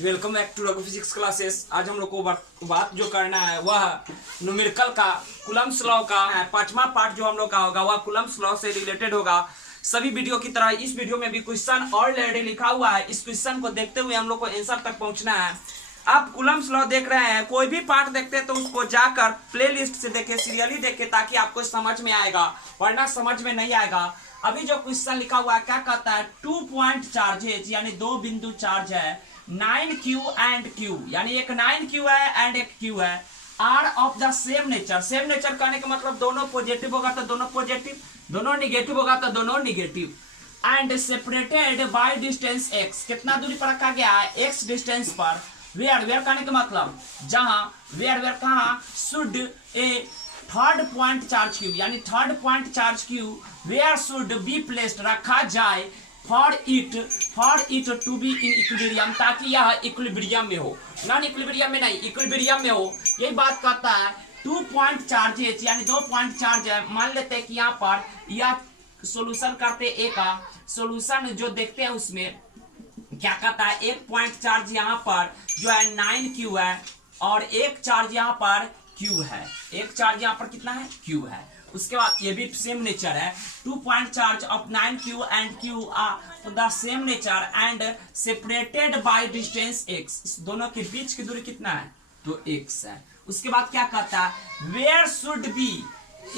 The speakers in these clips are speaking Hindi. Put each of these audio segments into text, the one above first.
Welcome back to Raghu physics classes. आज हम लोग को बात जो करना है वह न्यूमेरिकल का कूलम्ब्स लॉ का है। पांचवा पार्ट जो हम लोग का होगा वह कूलम्ब्स लॉ से रिलेटेड होगा। सभी वीडियो की तरह इस वीडियो में भी क्वेश्चन ऑलरेडी लिखा हुआ है। इस क्वेश्चन को देखते हुए हम लोग को आंसर तक पहुंचना है। आप कूलम्ब्स लॉ देख रहे हैं, कोई भी पार्ट देखते हैं तो उसको जाकर प्ले लिस्ट से देखे, सीरियली देखे, ताकि आपको समझ में आएगा, वरना समझ में नहीं आएगा। अभी जो क्वेश्चन लिखा हुआ है क्या कहता है, 2 पॉइंट चार्जेज यानी 2 बिंदु चार्ज है, 9q एंड q यानी एक 9q है एंड एक q है, are of the same nature. Same nature कहने का मतलब दोनों पॉजिटिव होगा तो दोनों पॉजिटिव, दोनों निगेटिव होगा तो दोनों negative, and separated by distance x। कितना दूरी पर रखा गया है, x डिस्टेंस पर। वेयर वेयर कहने का मतलब जहां, वेयर कहां, should a third point charge q यानी third point charge q where should be placed रखा जाए for it to be in equilibrium, ताकि यह इक्विलिब्रियम में हो, नॉन इक्विलिब्रियम में नहीं, इक्विलिब्रियम में हो। यही बात कहता है। 2 पॉइंट चार्जेज यानी 2 पॉइंट चार्ज है। मान लेते हैं कि यहाँ पर यह सोल्यूशन करते ए का सोल्यूशन जो देखते हैं उसमें क्या कहता है, एक पॉइंट चार्ज यहाँ पर जो है 9q है और एक चार्ज यहाँ पर q है। एक चार्ज यहाँ पर कितना है, q है। उसके बाद ये भी सेम नेचर है। 2 point charge of 9q and q are the same nature and separated by distance x। इस दोनों के बीच की दूरी कितना है, तो x है। उसके बाद क्या कहता है, where should be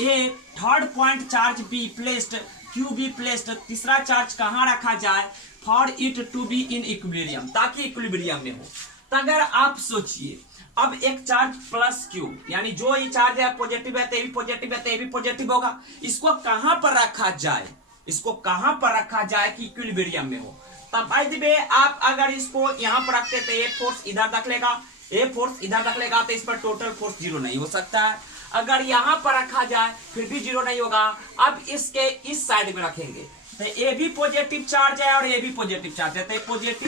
a third point charge be placed, q be placed, तीसरा चार्ज कहाँ रखा जाए, for it to be in equilibrium, ताकि इक्विलिब्रियम में हो। तो अगर आप सोचिए, अब एक चार्ज प्लस q यानी जो ये चार्ज है पॉजिटिव है तो ये भी पॉजिटिव है तो ये भी पॉजिटिव होगा, इसको कहां पर रखा जाए, इसको कहां पर रखा जाए कि इक्विलिब्रियम में हो। तब बाय द वे आप अगर इसको यहां पर रखते तो एक फोर्स इधर रख लेगा, एक फोर्स इधर रख लेगा, तो इस पर टोटल फोर्स 0 नहीं हो सकता है। अगर यहां पर रखा जाए फिर भी 0 नहीं होगा। अब इसके इस साइड में रखेंगे तो ये भी पॉजिटिव चार्ज है और ये भी पॉजिटिव चार्ज है, तो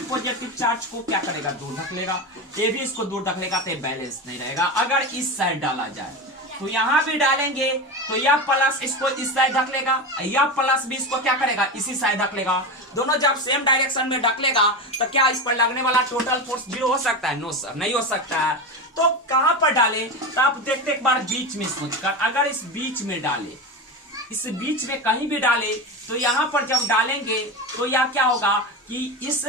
पॉजिटिव चार्ज को क्या करेगा, दूर ढक लेगा, ये भी इसको दूर ढक लेगा, तो बैलेंस नहीं रहेगा। अगर इस साइड डाला जाए तो यहां भी डालेंगे तो यह प्लस इसको इस साइड ढक लेगा, यह प्लस भी इसको क्या करेगा, इसी साइड ढक लेगा। दोनों जब सेम डायरेक्शन में ढक लेगा तो क्या इस पर लगने वाला टोटल फोर्स 0 हो सकता है, नो सर, नहीं हो सकता है। तो कहां पर डाले, तो आप देखते एक बार बीच में सोचकर, अगर इस बीच में डाले, इस बीच में कहीं भी डाले तो यहां पर जब डालेंगे तो यह क्या होगा कि इस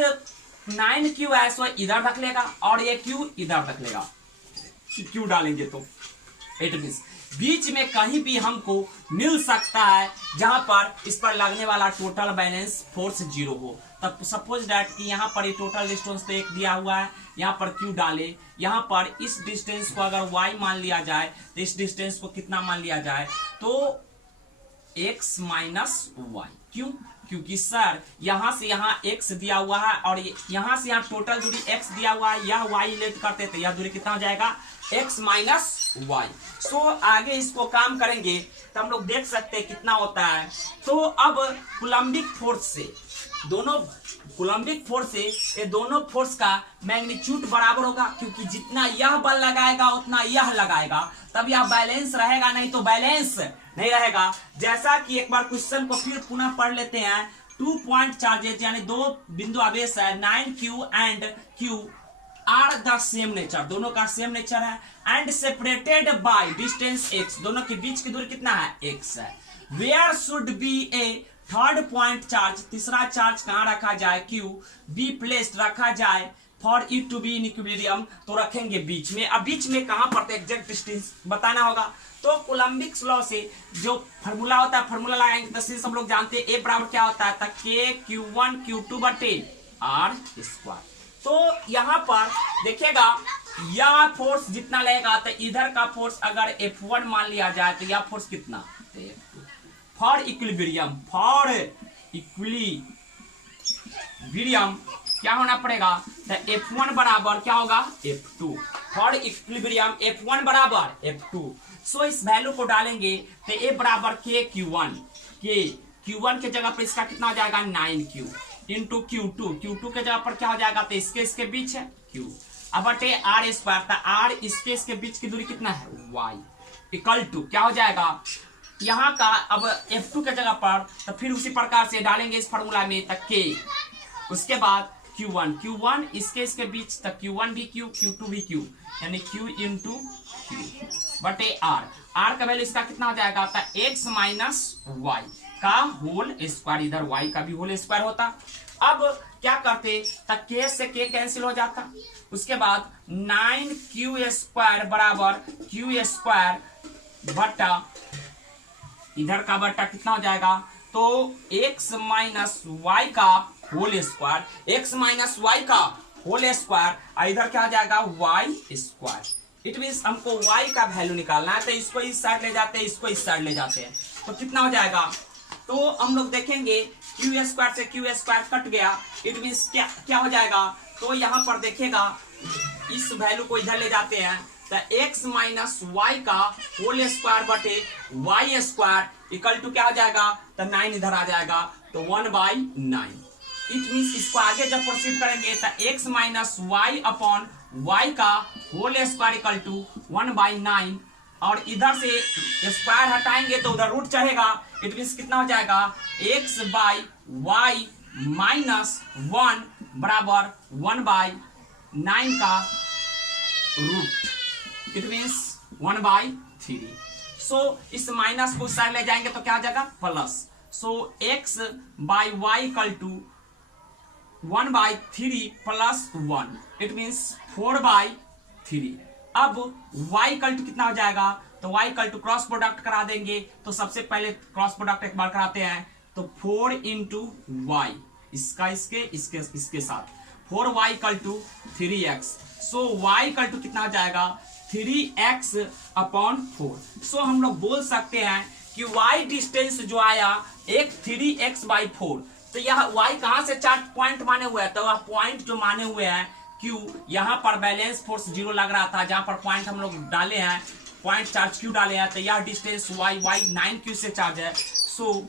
9q है सो इधर रख लेगा और ये q इधर रख लेगा। q डालेंगे तो इट मींस बीच में कहीं भी हमको मिल सकता है जहां पर इस पर लगने वाला टोटल बैलेंस फोर्स 0 हो। तब सपोज दैट कि यहाँ पर ये टोटल डिस्टेंस तो एक दिया हुआ है, यहाँ पर q डाले, यहाँ पर इस डिस्टेंस को अगर y मान लिया जाए तो इस डिस्टेंस को कितना मान लिया जाए, तो x माइनस वाई। क्यों, क्योंकि सर यहां से यहां x दिया हुआ है और यहां से यहां टोटल दूरी x दिया हुआ है, यह y लेट करते थे, यह दूरी कितना हो जाएगा, x माइनस वाई। सो आगे इसको काम करेंगे तो हम लोग देख सकते हैं कितना होता है। तो अब कूलम्बिक फोर्स से दोनों, कूलम्बिक फोर्स से ये दोनों फोर्स का मैग्नीट्यूड बराबर होगा, क्योंकि जितना यह बल लगाएगा उतना यह लगाएगा, तब यह बैलेंस रहेगा, नहीं तो बैलेंस नहीं रहेगा। जैसा कि एक बार क्वेश्चन को फिर पुनः पढ़ लेते हैं। 2 पॉइंट चार्जेज यानी 2 बिंदु आवेश है, 9q and q are the same nature, दोनों का सेम नेचर है, and separated by distance x, दोनों के बीच की दूरी कितना है, x है। Where should be a third point charge, तीसरा चार्ज कहां रखा जाए, q बी प्लेस्ड रखा जाए for it to be in equilibrium, तो रखेंगे बीच में। अब बीच में कहां पर, एग्जैक्ट डिस्टेंस बताना होगा। तो कूलम्बिक लॉ से जो फार्मूला होता है, फार्मूला लगाएंगे तो हम लोग जानते हैं a बराबर क्या होता है, k q1 q2 r square. तो यहाँ पर देखिएगा यह फोर्स जितना लगेगा तो इधर का फोर्स अगर F1 मान लिया जाए तो यह फोर्स कितना, फॉर इक्विलिब्रियम, फॉर इक्विलिब्रियम क्या होना पड़ेगा, तो F1 बराबर क्या होगा, F2, फॉर इक्विलिब्रियम F1 बराबर F2। सो इस वैल्यू को डालेंगे तो A बराबर k q1 के जगह पर इसका कितना हो जाएगा, 9q इंटू q2 के जगह पर क्या हो जाएगा, तो इसके बीच है q, अब बटे r स्क्वायर, तो r इसके बीच की दूरी कितना है, y इक्वल टू क्या हो जाएगा, यहाँ का अब F2 के जगह पर, तो फिर उसी प्रकार से डालेंगे इस फार्मूला में, तक k, उसके बाद Q1 इसके बीच तक Q1 भी Q, Q2 भी Q, यानी Q इंटू Q बटे R का वैल्यू इसका कितना हो जाएगा, x माइनस वाई का होल स्क्वायर, इधर y का भी होल स्क्वायर होता। अब क्या करते, k से k कैंसिल हो जाता, उसके बाद 9q स्क्वायर बराबर q स्क्वायर बटा इधर का बटा कितना हो जाएगा, तो x माइनस वाई का whole square, x minus Y का होल स्क्वायर, इधर क्या हो जाएगा y स्क्वायर। इट मीन्स हमको y का वैल्यू निकालना है, तो इसको इस साइड ले जाते हैं, इसको इस साइड ले जाते हैं, तो कितना हो जाएगा, तो हम लोग देखेंगे q स्क्वायर से q स्क्वायर कट गया। इट मीन्स क्या हो जाएगा, तो यहाँ पर देखेगा इस वैल्यू को इधर ले जाते हैं, तो x माइनस वाई का होल स्क्वायर बटे y स्क्वायर इक्वल टू क्या हो जाएगा, तो 9 इधर आ जाएगा, तो 1/9। इट मीन्स इसको आगे जब प्रोसीड करेंगे तो x minus Y upon Y का होल स्क्वायर इक्वल टू 1/9, और इधर से स्क्वायर हटाएंगे तो उधर रूट चढ़ेगा। इट मीन्स कितना हो जाएगा, x बाई वाई माइनस 1 बराबर 1/9 का रूट, इट मीन्स 1/3। सो इस माइनस को साइड ले जाएंगे तो क्या हो जाएगा plus, so x by Y equal to 1/3 plus 1, it means 4/3। अब y इक्वल टू कितना हो जाएगा, तो y equal to cross product करा देंगे, तो सबसे पहले क्रॉस प्रोडक्ट एक बार कराते हैं, तो 4 इंटू वाई, इसका इसके साथ 4y equal to 3x, so y equal to कितना हो जाएगा 3x अपॉन 4। सो हम लोग बोल सकते हैं कि y डिस्टेंस जो आया एक 3x/4, तो यह y कहां से चार्ज पॉइंट माने हुए है, तो वह पॉइंट जो माने हुए हैं Q, यहां पर बैलेंस फोर्स 0 लग रहा था, जहां पर पॉइंट हम लोग डाले हैं, पॉइंट चार्ज Q डाले हैं, तो यह डिस्टेंस y 9Q से चार्ज है। सो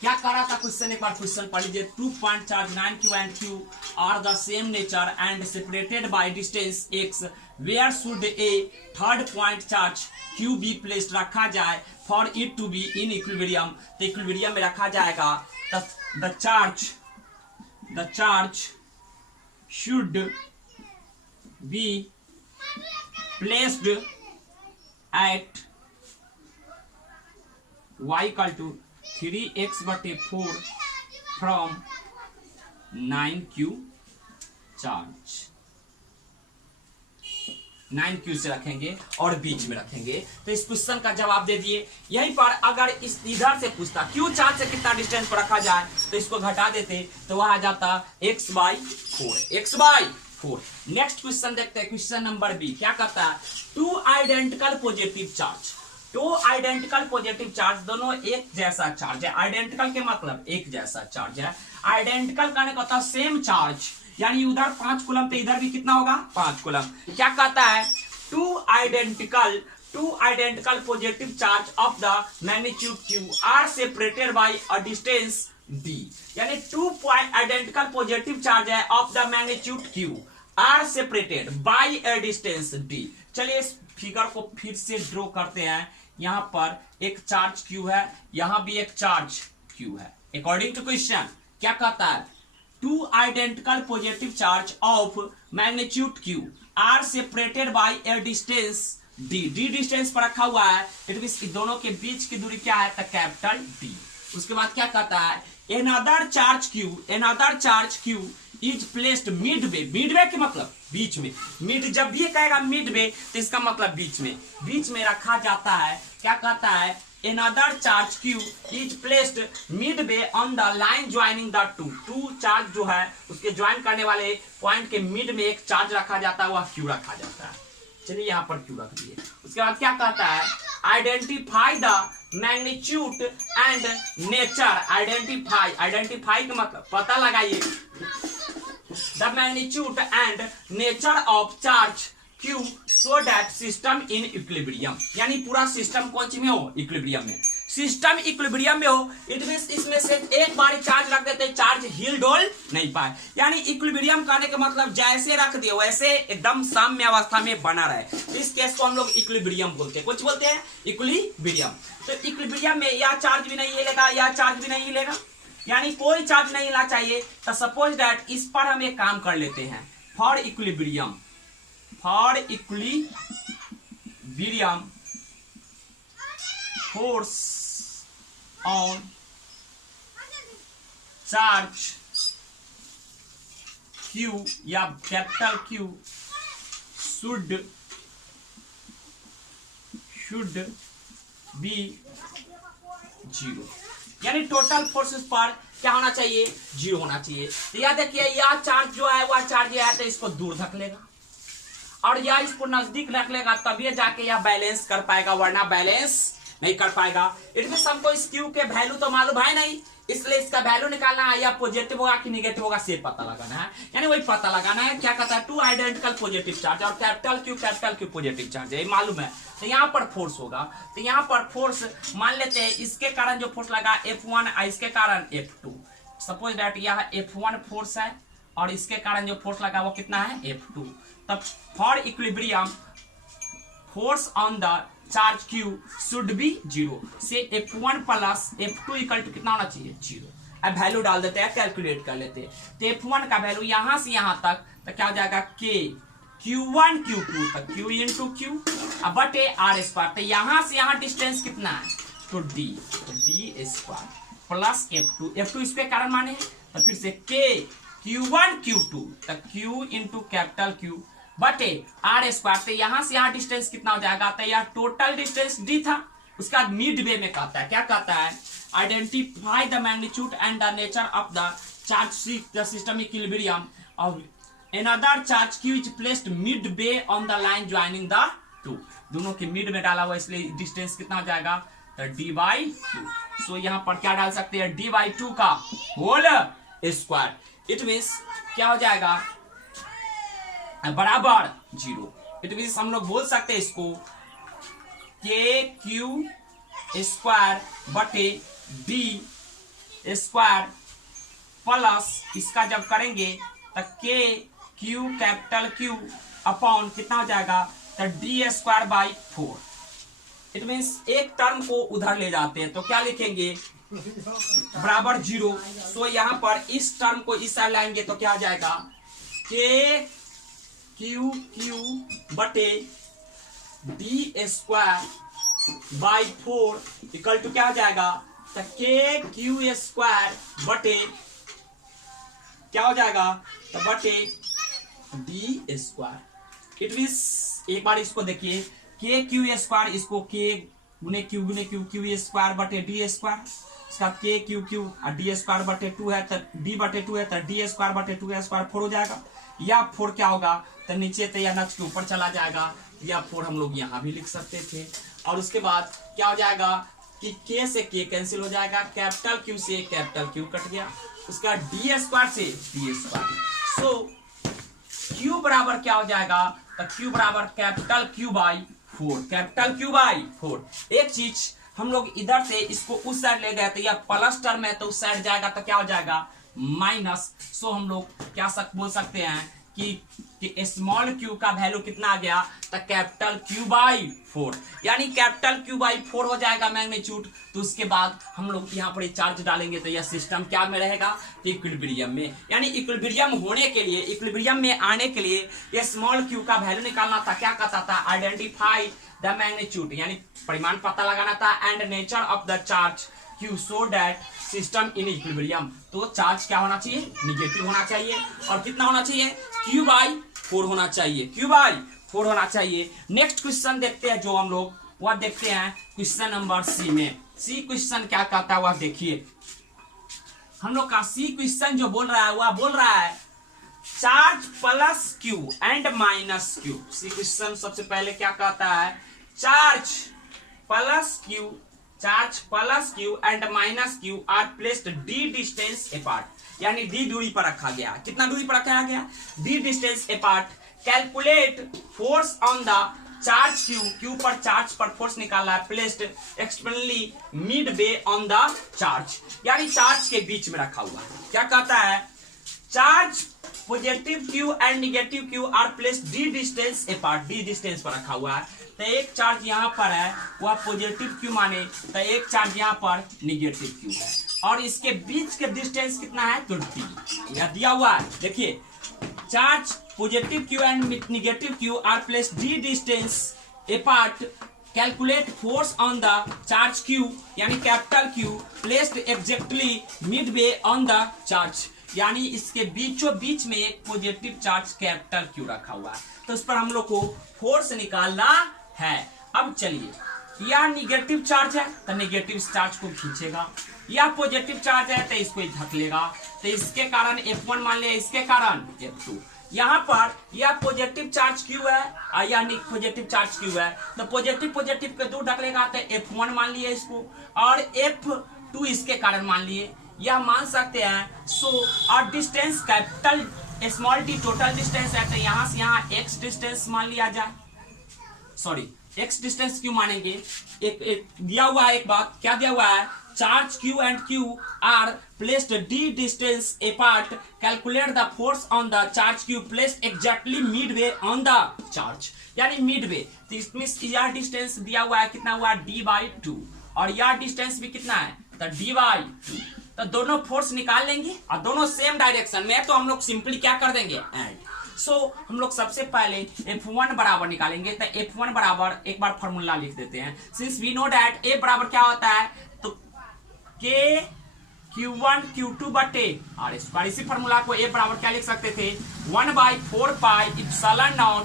क्या कर रहा था क्वेश्चन, एक बार क्वेश्चन पढ़ लीजिए, 2 point charge 9Q and Q are the same nature and separated by distance x, where should a third point charge Q be placed रखा जाए for it to be in equilibrium, तो इक्विलिब्रियम में रखा जाएगा, the charge should be placed at y equal to 3x/4 from 9Q charge, 9Q से रखेंगे और बीच में रखेंगे। तो इस क्वेश्चन का जवाब दे दिए। यहीं पर अगर इस इधर से पूछता Q चार्ज से कितना डिस्टेंस पर रखा जाए, तो इसको घटा देते तो वह आ जाता x/4। नेक्स्ट क्वेश्चन देखते हैं, क्वेश्चन नंबर बी क्या कहता है, 2 identical positive charge, 2 identical positive charge, दोनों एक जैसा चार्ज है। आइडेंटिकल के मतलब एक जैसा चार्ज है, आइडेंटिकल कहने का होता सेम चार्ज, यानी उधर 5 कूलम तो इधर भी कितना होगा 5 कूलम। क्या कहता है, 2 identical positive charge of the magnitude Q are separated by a distance d, यानी 2 आइडेंटिकल पॉजिटिव चार्ज है of the magnitude Q are separated by a distance d। चलिए इस फिगर को फिर से ड्रॉ करते हैं। यहां पर एक चार्ज Q है, यहां भी एक चार्ज Q है। अकॉर्डिंग टू क्वेश्चन क्या कहता है, 2 identical positive charge of magnitude Q are separated by a distance d, d distance पर रखा हुआ है, इट मींस दोनों के बीच की दूरी क्या है, तो कैपिटल D। उसके बाद क्या कहता है, another charge Q is placed Midway, Midway के मतलब बीच में, मिड जब भी कहेगा मिडवे तो इसका मतलब बीच में रखा जाता है। क्या कहता है, another charge Q is placed midway on the line joining the two charge जो है उसके ज्वाइन करने वाले पॉइंट के मिड में एक चार्ज रखा जाता है, वह Q रखा जाता है। चलिए यहाँ पर Q रख दिए। उसके बाद क्या कहता है, identify the magnitude and nature, identify का मतलब पता लगाइए, the magnitude and nature of charge Q so that system in equilibrium, यानी पूरा सिस्टम कौन सी में हो, इक्विलिब्रियम में। सिस्टम इक्विलिब्रियम में हो, इट मींस इसमें से एक बार चार्ज रख देते चार्ज हिल डोल नहीं पाए, यानी इक्विलिब्रियम करने का मतलब जैसे रख दिए वैसे एकदम साम्य अवस्था में बना रहे। इस केस को हम लोग इक्विलिब्रियम बोलते हैं, कुछ बोलते हैं इक्विलिब्रियम। तो इक्विलिब्रियम में यह चार्ज भी नहीं हिलेगा, यह चार्ज भी नहीं हिलेगा, यानी कोई चार्ज नहीं हिलना चाहिए। तो सपोज दैट इस पर हम एक काम कर लेते हैं। For equilibrium force on charge Q या कैपिटल Q शुड बी 0, यानी टोटल फोर्स पर क्या होना चाहिए, 0 होना चाहिए। तो यह देखिए यह चार्ज जो है वह चार्ज है तो इसको दूर धक लेगा और यह इसको नजदीक रख लेगा, तभी जाके यह बैलेंस कर पाएगा, वरना बैलेंस नहीं कर पाएगा। इट मींस हमको इस क्यू के वैल्यू तो मालूम है नहीं, इसलिए इसका वैल्यू निकालना है, या पॉजिटिव होगा कि नेगेटिव होगा से पता लगाना है। यानी वही पता लगाना है क्या कहता है, टू आइडेंटिकल पॉजिटिव चार्ज और कैपिटल क्यू पॉजिटिव चार्ज है, मालूम है। तो यहाँ पर फोर्स होगा, तो यहाँ पर फोर्स मान लेते हैं इसके कारण जो फोर्स लगा F1 और इसके कारण F2। सपोज दैट यह F1 फोर्स है और इसके कारण जो फोर्स लगा वो कितना है, F2। तब for equilibrium force on the charge Q should be 0 से F1 plus F2 equal to कितना होना चाहिए, 0। अब वैल्यू डाल देते हैं, कैलकुलेट कर लेते हैं। तो F1 का वैल्यू यहां से यहां तक तो क्या हो जाएगा, K Q1 Q2 तक Q इंटू Q बटे R स्क्वायर। तो यहां से यहां डिस्टेंस कितना है, तो D स्क्वायर प्लस F2 इसके कारण माने, तो फिर से K Q1 Q2 तक Q इंटू कैपिटल Q बटे R स्क्वायर। तो यहां से यहां डिस्टेंस कितना हो जाएगा, तो यह टोटल डिस्टेंस D था। उसका मिड वे में कहता है, क्या कहता है, identify the magnitude and the nature of the charge system equilibrium of another charge Q is placed midway on the line joining the two। दोनों के मिड में डाला हुआ, इसलिए डिस्टेंस कितना हो जाएगा, तो D/2। सो यहाँ पर क्या डाल सकते हैं, D/2 का होल स्क्वायर। इट मीन्स क्या हो जाएगा, बराबर 0। इट मीन्स हम लोग बोल सकते हैं इसको KQ स्क्वायर बटे D स्क्वायर प्लस इसका जब करेंगे तो KQ कैपिटल Q अपॉन कितना हो जाएगा, तो D square by 4। It means एक टर्म को उधर ले जाते हैं तो क्या लिखेंगे, बराबर 0। सो यहाँ पर इस टर्म को इस साइड लाएंगे तो क्या हो जाएगा, KQ बटे D square by 4 equal to क्या हो जाएगा, तो KQ स्क्वायर बटे क्या हो जाएगा, तो बटे D स्क्वायर। इट मीन्स एक बार इसको देखिए, KQ स्क्वायर, इसको K गुने Q स्क्वायर बटे D स्क्वायर, इसका KQ और D स्क्वायर बटे 2 है, तो D बटे 2 है, तो D स्क्वायर बटे 2 स्क्वायर 4 हो जाएगा। या 4 क्या होगा, तो नीचे तो या नक्श के ऊपर चला जाएगा, या 4 हम लोग यहाँ भी लिख सकते थे। और उसके बाद क्या हो जाएगा कि K से K कैंसिल हो जाएगा, कैपिटल Q से कैपिटल Q कट गया, उसका D स्क्वायर से D स्क्वायर। सो Q बराबर क्या हो जाएगा, तो Q बराबर capital Q by 4, capital Q by 4। एक चीज हम लोग इधर से इसको उस साइड ले गए तो यह प्लस टर्म है, तो उस साइड जाएगा तो क्या हो जाएगा, माइनस। सो हम लोग क्या बोल सकते हैं कि स्मॉल Q का वैल्यू कितना आ गया, तो कैपिटल Q बाई 4, यानी कैपिटल Q बाई 4 हो जाएगा मैग्नीट्यूड। तो उसके बाद हम लोग यहाँ पर चार्ज डालेंगे तो यह सिस्टम क्या में रहेगा, इक्विलिब्रियम में। यानी इक्विलिब्रियम होने के लिए, इक्विलिब्रियम में आने के लिए ये स्मॉल Q का वैल्यू निकालना था। क्या कहता था, आइडेंटिफाई द मैग्नीट्यूड, यानी परिमाण पता लगाना था, and nature of the charge Q so that system in equilibrium. तो चार्ज क्या होना चाहिए, निगेटिव होना चाहिए, और कितना होना चाहिए, Q बाई 4 होना चाहिए, Q बाई 4 होना चाहिए। नेक्स्ट क्वेश्चन देखते हैं जो हम लोग, वह देखते हैं क्वेश्चन नंबर C में। C क्वेश्चन क्या कहता है वह देखिए। हम लोग का C क्वेश्चन जो बोल रहा है वह बोल रहा है charge plus Q and minus Q। C question सबसे पहले क्या कहता है, charge plus Q and minus Q are placed D distance apart, यानी D दूरी पर रखा गया। कितना दूरी पर रखा गया, D distance apart. Calculate force on the charge Q पर चार्ज पर फोर्स निकाला है, placed externally midway on the charge, यानी चार्ज के बीच में रखा हुआ है। क्या कहता है, charge positive Q and negative Q are placed D distance apart, D distance पर रखा हुआ है। तो एक चार्ज यहाँ पर है वह पॉजिटिव Q माने, तो एक चार्ज यहाँ पर नेगेटिव Q है। और इसके बीच के डिस्टेंस कितना है तो d। यह दिया हुआ है, देखिए charge positive q and negative q are place d distance apart, calculate force on the charge q यानी capital Q placed exactly midway on the charge, यानी इसके बीचों बीच में एक पॉजिटिव चार्ज कैपिटल Q रखा हुआ है, तो इस पर हम लोग को फोर्स निकालना है। अब चलिए, यह निगेटिव चार्ज है तो निगेटिव चार्ज को खींचेगा, यह पॉजिटिव चार्ज है तो इसको धकेलेगा, तो इसके कारण F1 मान लिया, इसके कारण F2। यहाँ पर यह पॉजिटिव चार्ज Q है और यह पॉजिटिव चार्ज Q है, तो पॉजिटिव पॉजिटिव के दूर ढकेलेगा तो F1 मान लिए इसको, और F2 इसके कारण मान लिए, यह मान सकते हैं। सो और distance capital small T total distance है, तो यहाँ से यहाँ x डिस्टेंस मान लिया जाए, सॉरी x डिस्टेंस क्यों मानेंगे, एक दिया हुआ है, एक बात क्या दिया हुआ है, charge q and q are placed d distance apart, calculate the force on the charge q placed exactly midway on the charge, यानी मिडवे, तो इसमें यह डिस्टेंस दिया हुआ है कितना हुआ d/2 और यह डिस्टेंस भी कितना है तो d/2, तो दोनों फोर्स निकाल लेंगे और दोनों सेम डायरेक्शन में, तो हम लोग सिंपली क्या कर देंगे ऐड। सो हम लोग सबसे पहले F1 बराबर निकालेंगे, तो F1 बराबर एक बार फॉर्मूला लिख देते हैं, since we know that A बराबर क्या होता है तो K Q1 Q2 बटे आर स्क्वायर, इसी फॉर्मूला को A बराबर क्या लिख सकते थे 1/4 pi epsilon nought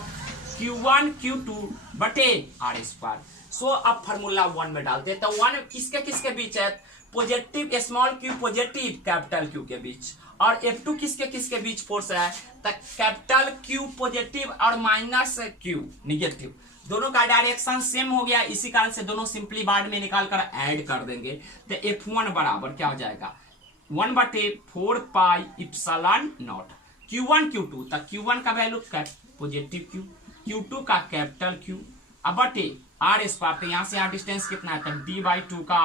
Q1 Q2 बटे आर स्क्वायर। सो अब फॉर्मूला 1 में डालते हैं, तो 1 किसके किसके बीच है, positive small q positive capital Q के बीच, और F2 किसके किसके बीच फोर्स है तो कैपिटल Q पॉजिटिव और माइनस Q निगेटिव, दोनों का डायरेक्शन सेम हो गया, इसी कारण से दोनों सिंपली बाद में निकाल कर ऐड कर देंगे, तो F1 बराबर क्या हो जाएगा 1/4 pi epsilon nought Q1 Q2, तो Q1 का वैल्यू पॉजिटिव Q, Q2 का कैपिटल Q अब बटे आर स्क्वायर, तो यहाँ से यहाँ डिस्टेंस कितना है तो d/2 का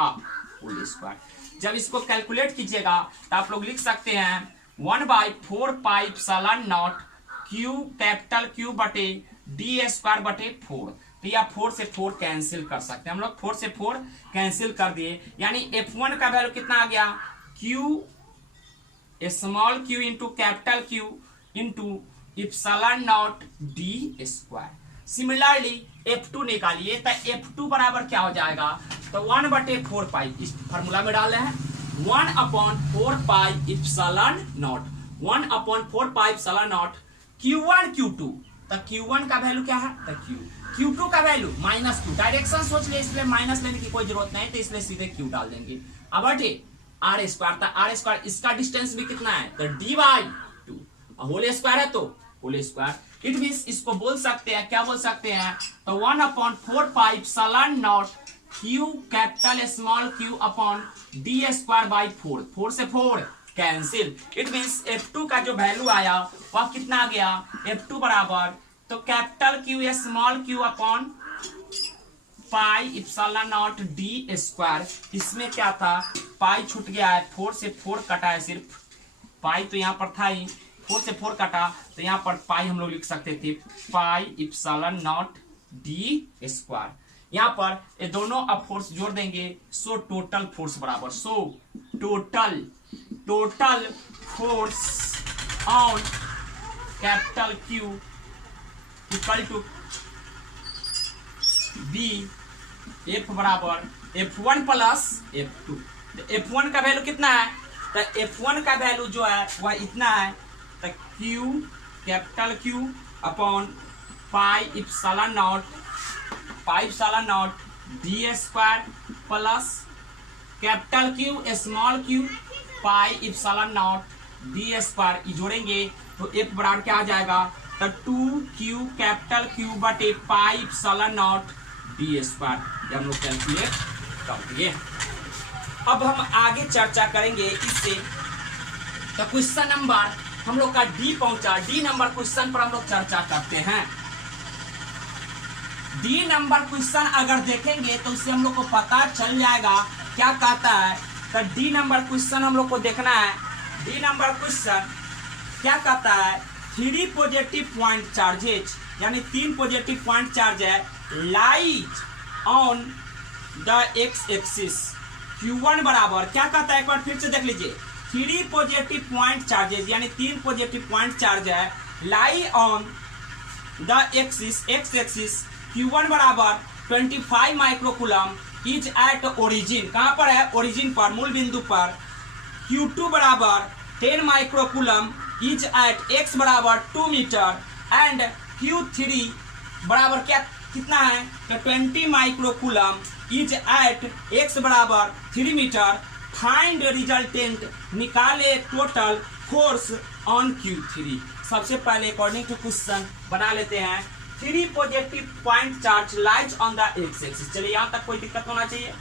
होल स्क्वायर। जब इसको कैलकुलेट कीजिएगा तो आप लोग लिख सकते हैं 1/4 pi epsilon nought Q capital Q बटे d स्क्वायर बटे 4, तो यह 4 से 4 कैंसिल कर सकते हैं हम लोग, 4 से 4 कैंसिल कर दिए, यानी F1 का वैल्यू कितना आ गया Q small q into capital Q into epsilon not d square. Similarly F2 निकालिए, तो F2 बराबर क्या हो जाएगा तो 1/4 पाई, इस फॉर्मूला में डाल रहे हैं 1/4 pi epsilon nought, 1/4 pi epsilon nought Q1 Q2, तो Q1 का वैल्यू क्या है तो Q, Q2 का वैल्यू -2, डायरेक्शन सोच ले इसलिए माइनस लेने की कोई जरूरत नहीं, तो इसलिए सीधे Q डाल देंगे। अब बटे आर स्क्वायर, तो आर स्क्वायर इसका डिस्टेंस भी कितना है तो d/2, होल स्क्वायर है तो होल स्क्वायर, इट मींस इसको बोल सकते हैं, क्या बोल सकते हैं तो 1/4 pi epsilon nought Q capital small q upon d square by 4, 4 से 4 कैंसिल, इट मींस F2 का जो वैल्यू आया वह कितना आ गया F2 बराबर तो capital Q small q upon pi epsilon not d square, इसमें क्या था पाई छूट गया है, 4 से 4 कटा है, सिर्फ पाई तो यहाँ पर था ही, 4 से 4 कटा, तो यहाँ पर पाई हम लोग लिख सकते थे पाई इप्सिलॉन नॉट d स्क्वायर, यहाँ पर ये दोनों अब फोर्स जोड़ देंगे, सो टोटल फोर्स बराबर, so total force on capital Q equal to B, F बराबर F1 प्लस F2, F1 का वैल्यू कितना है तो F1 का वैल्यू जो है वह इतना है तो Q capital Q upon pi epsilon not d square plus capital Q small q pi epsilon not d square, जोड़ेंगे तो F बराबर क्या आ जाएगा तो 2Q कैपिटल Q बटे पाई इप्सिलॉन नॉट d स्क्वायर, ये हम लोग कैलकुलेट कर दिए। अब हम आगे चर्चा करेंगे इससे, तो क्वेश्चन नंबर हम लोग का D पहुंचा, D नंबर क्वेश्चन पर हम लोग चर्चा करते हैं। D नंबर क्वेश्चन अगर देखेंगे तो उससे हम लोग को पता चल जाएगा क्या कहता है, तो D नंबर क्वेश्चन हम लोग को देखना है। D नंबर क्वेश्चन क्या कहता है 3 पॉजिटिव पॉइंट चार्जेज, यानी 3 पॉजिटिव पॉइंट चार्ज है lies on the x axis, Q1 बराबर क्या कहता है, एक बार फिर से देख लीजिए, 3 पॉजिटिव पॉइंट चार्जेस यानी 3 पॉजिटिव पॉइंट चार्ज है lie on the axis x axis. Q1 बराबर 25 माइक्रोकूलम इज एट ओरिजिन, कहां पर है, ओरिजिन पर, मूल बिंदु पर। Q2 बराबर 10 माइक्रोकूलम इज एट x बराबर 2 मीटर एंड Q3 बराबर क्या कितना है, तो 20 माइक्रोकूलम इज एट x बराबर 3 मीटर। फाइंड रिजल्टेंट, निकाले टोटल फोर्स ऑन Q3। सबसे पहले अकॉर्डिंग टू क्वेश्चन बना लेते हैं, 3 positive point charge lies on the x axis. चलिए यहाँ तक कोई दिक्कत होना चाहिए।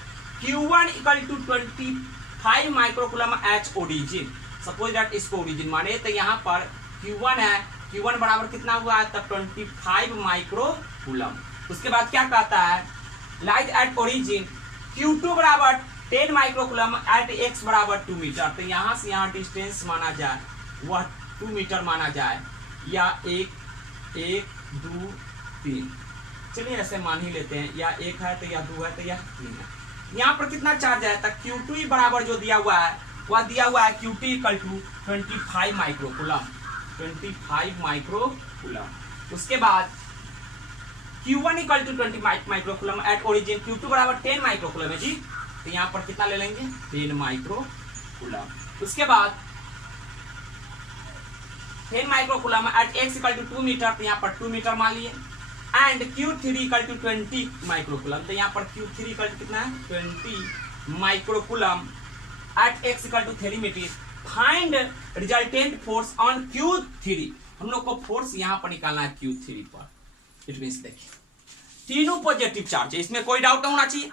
Q1 इक्वल टू 25 माइक्रोकूलम एच ओरिजिन, सपोज दैट इसको ओरिजिन माने, तो यहाँ पर Q1 है, Q1 बराबर कितना हुआ है, तब 25 माइक्रोकूलम। उसके बाद क्या कहता है, लाइज एट ओरिजिन Q2 बराबर 10 माइक्रोकूलम एट x बराबर 2 मीटर। तो यहाँ से यहाँ डिस्टेंस माना जाए वह 2 मीटर माना जाए, या 1 2 3, चलिए ऐसे मान ही लेते हैं, या 1 है तो या 2 है तो या 3 है। यहाँ पर कितना चार्ज है, तक Q2 बराबर जो दिया हुआ है वह दिया हुआ है Q2 equal to 25 microcoulomb, 25 microcoulomb. उसके बाद Q1 equal to 20 microcoulomb at origin, Q2 बराबर 10 माइक्रोकूलम है जी, तो यहाँ पर कितना ले लेंगे, 10 माइक्रोकूलम। उसके बाद 10 microcoulomb at x equal to 2 metre, तो यहाँ पर 2 मीटर मान लिए। And Q3 equal to 20 microcoulomb, तो यहाँ पर Q3 इक्वल टू कितना है, 20 microcoulomb at x equal to 3 metre. Find resultant force on Q3, हम लोग को फोर्स यहाँ पर निकालना है Q3 पर। इट मींस देखिए तीनों पॉजिटिव चार्ज है, इसमें कोई डाउट नहीं होना चाहिए।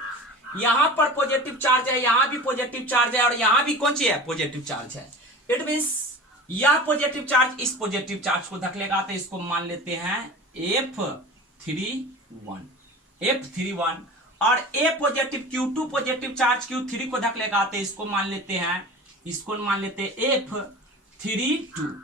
यहाँ पर पॉजिटिव चार्ज है, यहाँ भी पॉजिटिव चार्ज है, और यहाँ भी कौन सी है, पॉजिटिव चार्ज है। इट मींस यह पॉजिटिव चार्ज इस पॉजिटिव चार्ज को धकेलेगा, तो इसको मान लेते हैं F31, और A positive Q2 positive charge Q3 को धकेलेगा, तो इसको मान लेते हैं F32।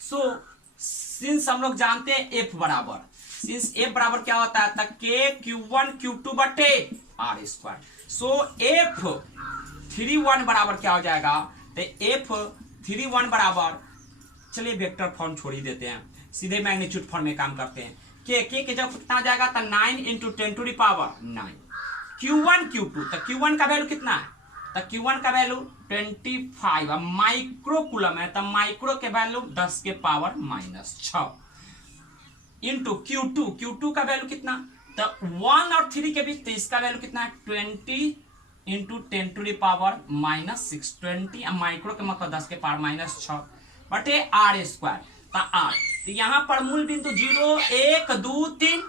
सो सिंस हम लोग जानते हैं F बराबर, सिंस F बराबर क्या होता है, तक Q1 Q2 बटे R स्क्वायर। सो F31 बराबर क्या हो जाएगा, तो F31 बराबर, चलिए वेक्टर फॉर्म छोड़ ही देते हैं, सीधे मैग्नीट्यूड फॉर्म में काम करते हैं। के जब कितना जाएगा, तो 9 into 10 to the power 9। Q1 Q2, तो Q1 का वैल्यू कितना है, तो Q1 का वैल्यू 25 माइक्रोकूलम है, तो माइक्रो के वैल्यू 10 के पावर -6 इंटू Q2 का वैल्यू कितना, तो 1 और 3 के बीच, तो इसका वैल्यू कितना है, 20 into 10 to the power -6। 20 micro के मतलब 10 के पावर -6 बटे R स्क्वायर, तो यहाँ पर मूल बिंदु 0 1 2 3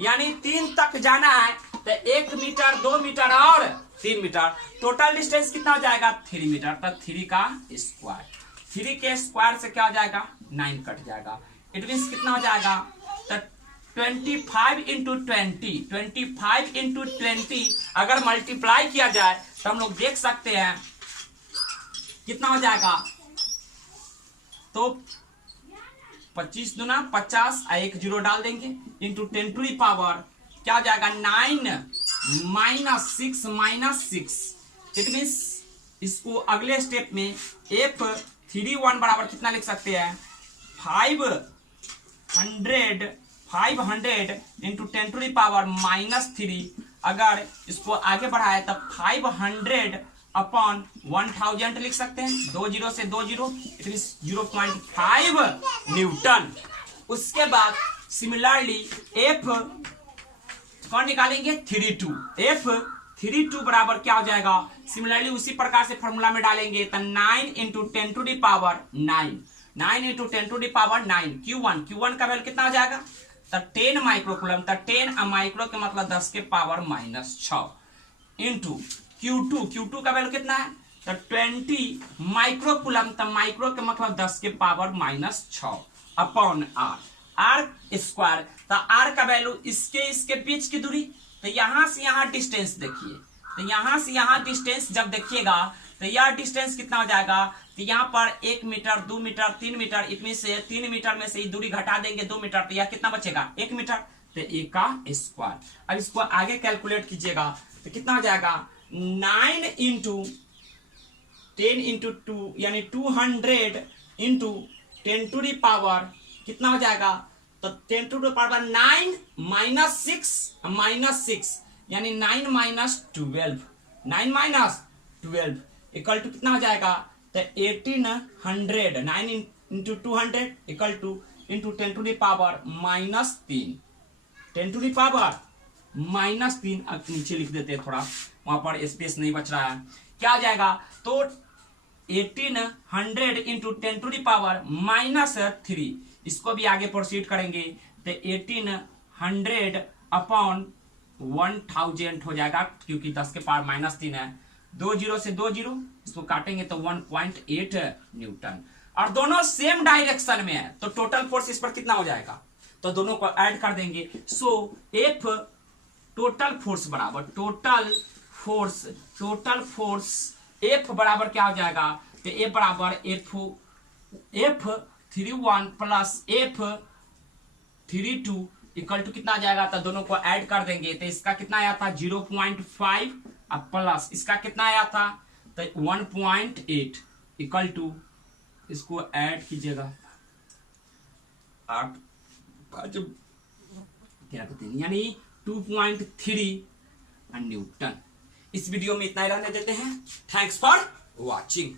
यानी 3 तक जाना है, तो 1 मीटर 2 मीटर और 3 मीटर, टोटल डिस्टेंस कितना हो जाएगा, 3 मीटर। तो 3 का स्क्वायर, 3 के स्क्वायर से क्या हो जाएगा, 9 कट जाएगा। इट मीन्स कितना हो जाएगा, तो 25 इंटू 20 अगर मल्टीप्लाई किया जाए तो हम लोग देख सकते हैं कितना हो जाएगा, तो 25 दूना 50, 1 0 डाल देंगे, इंटू 10 टू द पावर क्या हो जाएगा, 9 -6। इट मीन्स इसको अगले स्टेप में F31 बराबर कितना लिख सकते हैं, 500 इंटू 10 टू द पावर -3। अगर इसको आगे बढ़ाए तब 500 अपॉन 1000 लिख सकते हैं, 2 0 से 2 0, इट मींस 0.5 न्यूटन। उसके बाद सिमिलरली F कौन निकालेंगे, 32 बराबर क्या हो जाएगा, सिमिलरली उसी प्रकार से फॉर्मूला में डालेंगे, तो 9 into 10 to the power 9 into 10 to the power 9। Q1 का वैल्यू कितना हो जाएगा, तो 10 माइक्रोकूलम, तो 10 माइक्रो के मतलब 10 के पावर -6 इंटू Q2 का वैल्यू कितना है, तो 20 माइक्रोकूलम, तो माइक्रो के मतलब 10 के पावर -6 अपॉन R स्क्वायर। तो R का वैल्यू इसके बीच की दूरी, तो यहां से यहां डिस्टेंस देखिए, तो यहां से यहां डिस्टेंस जब देखिएगा तो यह डिस्टेंस कितना हो जाएगा, तो यहाँ पर 1 मीटर 2 मीटर 3 मीटर, इतने से 3 मीटर में से दूरी घटा देंगे 2 मीटर, तो यह कितना बचेगा, 1 मीटर, तो 1 का स्क्वायर। अब इसको आगे कैलकुलेट कीजिएगा तो कितना हो जाएगा, 9 इंटू 10 इंटू 2 यानी 200 इंटू 10 टू द पावर कितना हो जाएगा, तो 10 टू द पावर 9 माइनस 6 यानी 9 माइनस 12, 9 माइनस 12 इक्वल टू कितना हो जाएगा, तो 1800, 9 into 200 equal to into 10 to the power -3, 10 to the power -3। अब नीचे लिख देते हैं, थोड़ा वहां पर स्पेस नहीं बच रहा है, क्या हो जाएगा, तो 1800 इंटू 10 टू द पावर -3, इसको भी आगे प्रोसीड करेंगे तो 1800 अपॉन 1000 हो जाएगा, क्योंकि 10 के पावर -3 है, 2 जीरो से 2 जीरो, इसको काटेंगे तो 1.8 न्यूटन, और दोनों सेम डायरेक्शन में है, तो टोटल फोर्स इस पर कितना हो जाएगा, तो दोनों को ऐड कर देंगे। सो एफ टोटल फोर्स बराबर टोटल फोर्स एफ बराबर क्या हो जाएगा, तो एफ बराबर F31 plus F32 equal to कितना आ जाएगा, तो दोनों को ऐड कर देंगे, तो इसका कितना आया था 0.5 अब प्लस इसका कितना आया था, तो 1.8 इक्वल टू, इसको ऐड कीजिएगा 8 5 13 यानी 2.3 न्यूटन। इस वीडियो में इतना ही रहने देते हैं। Thanks for watching.